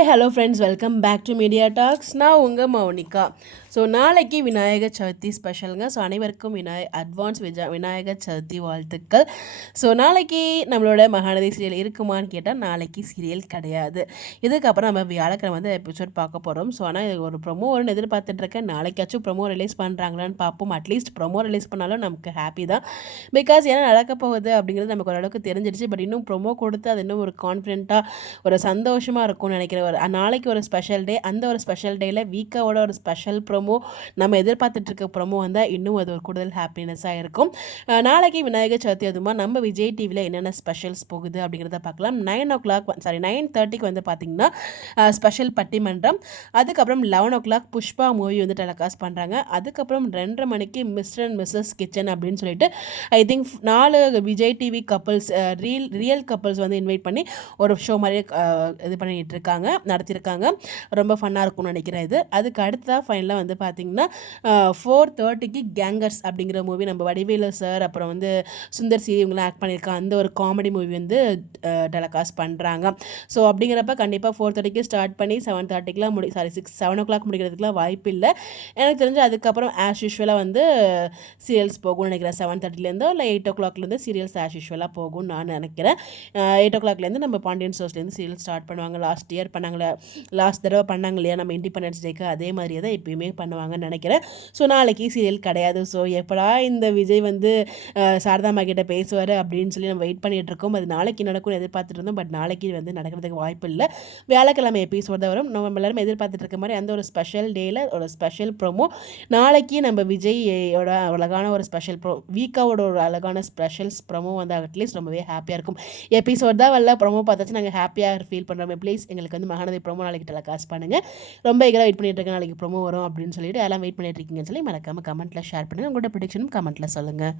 Hi hello friends, welcome back to media talks. நான் உங்கள் Mounika. So நாளைக்கு விநாயகர் சதுர்த்தி ஸ்பெஷலுங்க. ஸோ அனைவருக்கும் அட்வான்ஸ் விநாயகர் சதுர்த்தி வாழ்த்துக்கள். ஸோ நாளைக்கு நம்மளோட மகாநதி சீரியல் இருக்குமான்னு கேட்டால் நாளைக்கு சீரியல் கிடையாது. இதுக்கப்புறம் நம்ம வியாழக்கிழமை வந்து எபிசோட் பார்க்க போகிறோம். ஸோ ஆனால் இது ஒரு ப்ரொமோ ஒன்று எதிர்பார்த்துட்ருக்கேன். நாளைக்காச்சும் ப்ரொமோ ரிலீஸ் பண்ணுறாங்களான்னு பார்ப்போம். அட்லீஸ்ட் ப்ரொமோ ரிலீஸ் பண்ணாலும் நமக்கு ஹாப்பி தான். பிகாஸ் ஏன்னா நடக்க போகுது அப்படிங்கிறது நமக்கு ஓரளவுக்கு தெரிஞ்சிடுச்சு. பட் இன்னும் ப்ரொமோ கொடுத்து அது இன்னும் ஒரு கான்ஃபிடென்ட்டாக ஒரு சந்தோஷமாக இருக்கும்னு நினைக்கிறேன். நாளைக்கு ஒரு ஸ்பெஷல் டே. அந்த ஒரு ஸ்பெஷல் டேயில் வீக்காவோட ஒரு ஸ்பெஷல் ப்ரோமோ நம்ம எதிர்பார்த்துட்டு இருக்க ப்ரோமோ வந்தால் இன்னும் அது ஒரு கூடுதல் ஹாப்பினஸ்ஸாக இருக்கும். நாளைக்கு விநாயகர் சதுர்த்தி, அதுமா நம்ம விஜய் டிவியில் என்னென்ன ஸ்பெஷல்ஸ் போகுது அப்படிங்கிறத பார்க்கலாம். 9:30 வந்து பார்த்திங்கன்னா ஸ்பெஷல் பட்டிமன்றம். அதுக்கப்புறம் 11 புஷ்பா மூவி வந்து டெலிகாஸ்ட் பண்ணுறாங்க. அதுக்கப்புறம் 2:30 மணிக்கு மிஸ்டர் அண்ட் மிஸ்ஸஸ் கிச்சன் அப்படின்னு சொல்லிட்டு I think 4 Vijay TV couples, real couples வந்து இன்வைட் பண்ணி ஒரு ஷோ மாதிரி இது பண்ணிகிட்டு இருக்காங்க, நடத்தியிருக்காங்க. ரொம்ப ஃபன்னாக இருக்கும்னு நினைக்கிறேன் இது. அதுக்கு அடுத்ததாக ஃபைனலாக வந்து பார்த்திங்கன்னா 4:30 கேங்கர்ஸ் அப்படிங்கிற மூவி நம்ம வடிவேலு சார் அப்புறம் வந்து சுந்தர் சி இவங்களாம் ஆக்ட் பண்ணியிருக்காங்க. அந்த ஒரு காமெடி மூவி வந்து டெலிகாஸ்ட் பண்ணுறாங்க. ஸோ அப்படிங்கிறப்ப கண்டிப்பாக 4:30 ஸ்டார்ட் பண்ணி 7:30 7 o'clock முடிக்கிறதுக்குலாம் வாய்ப்பு இல்லை எனக்கு தெரிஞ்சு. அதுக்கப்புறம் ஆஸ் யூஷுவலாக வந்து சீரியல்ஸ் போகும்னு நினைக்கிறேன். 7:30 இல்லை 8 o'clock சீரியல்ஸ் ஆஸ் யூஷுவலாக போகும்னு நான் நினைக்கிறேன். 8 o'clock நம்ம பாண்டியன் ஸ்டோர்ஸ்லேருந்து சீரியல் ஸ்டார்ட் பண்ணுவாங்க. லாஸ்ட் இயர் பண்ணாங்களே, லாஸ்ட் தடவை பண்ணாங்க இல்லையா நம்ம இண்டிபெண்டன்ஸ் டேக்கு, அதே மாதிரியே தான் எப்பயுமே பண்ணுவாங்கன்னு நினைக்கிறேன். ஸோ நாளைக்கு சீரியல் கிடையாது. ஸோ எப்படா இந்த விஜய் வந்து சாரதாம்மா கிட்ட பேசுவார் அப்படின்னு சொல்லி நம்ம வெயிட் பண்ணிகிட்டு இருக்கோம். அது நாளைக்கு நடக்கும்னு எதிர்பார்த்துட்டு இருந்தோம். பட் நாளைக்கு வந்து நடக்கிறதுக்கு வாய்ப்பு இல்லை. வியாழக்கிழமை எபிசோட் தான் வரும். நம்ம எல்லாரும் எதிர்பார்த்துட்டு இருக்க மாதிரி அந்த ஒரு ஸ்பெஷல் டேயில் ஒரு ஸ்பெஷல் ப்ரோமோ நாளைக்கு நம்ம விஜயோட அழகான ஒரு ஸ்பெஷல் வீக்காவோட ஒரு அழகான ஸ்பெஷல்ஸ் ப்ரோமோ வந்து அட்லீஸ்ட் ரொம்பவே ஹாப்பியாக இருக்கும். எபிசோட் தான் வரல, ப்ரோமோ பார்த்தாச்சு நாங்கள் ஹாப்பியாக ஃபீல் பண்ணுறோம். ப்ளீஸ் எங்களுக்கு வந்து மகாநதி ப்ரோமோ நாளைக்கு டெலிகாஸ்ட் பண்ணுங்கள். ரொம்ப எல்லாம் வெயிட் பண்ணிட்டு இருக்கேன், நாளைக்கு ப்ரோமோ வரும் அப்படின்னு சொல்லிட்டு எல்லாம் வெயிட் பண்ணிட்டு இருக்கீங்கன்னு சொல்லி மறக்காமல் கமெண்ட்டில் ஷேர் பண்ணுங்கள். உங்களோட ப்ரெடிக்ஷனும் கமெண்ட்டில் சொல்லுங்கள்.